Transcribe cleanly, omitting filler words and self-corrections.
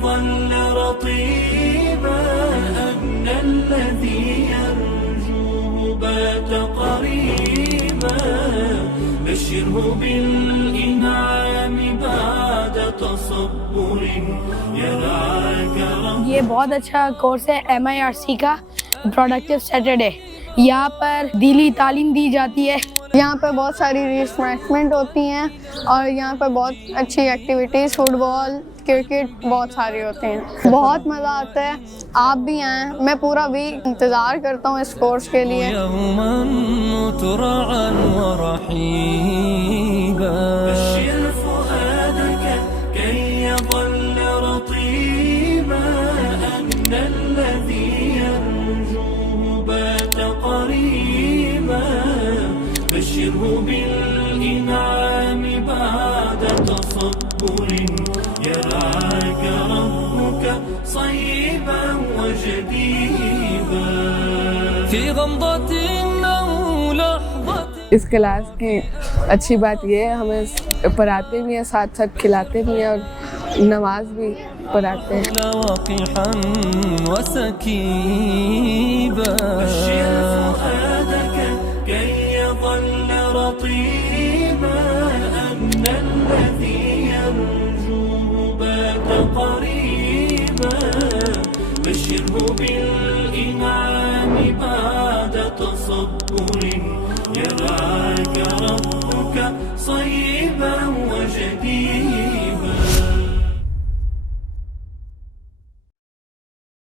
يظل رطيبا أن الذي يرجوه بات قريبا بشره بالإنعام بعد تصبر يرعاك رب. ये बहुत अच्छा कोर्स है MIRC का प्रोडक्टिव सैटरडे। यहाँ पर दिली तालीम दी जाती है। यहाँ पर बहुत सारी रिफ्रेशमेंट होती हैं और यहाँ पर बहुत अच्छी एक्टिविटीज़, फुटबॉल, क्रिकेट बहुत सारी होती हैं। बहुत मज़ा आता है, आप भी आएँ। मैं पूरा वीक इंतज़ार करता हूँ इस कोर्स के लिए। بشره بالإنعام بعد تصبر يرعاك ربك صيبا وجديبا في غمضة أو لحظة. इस क्लास की अच्छी बात ये है, हमें पढ़ाते भी हैं, साथ साथ खिलाते भी हैं और नमाज भी पढ़ाते हैं। رطيبا أن الذي يرجوه بات قريبا بشره بالإنعام بعد تصبر يرعاك ربك صيبا وجديبا.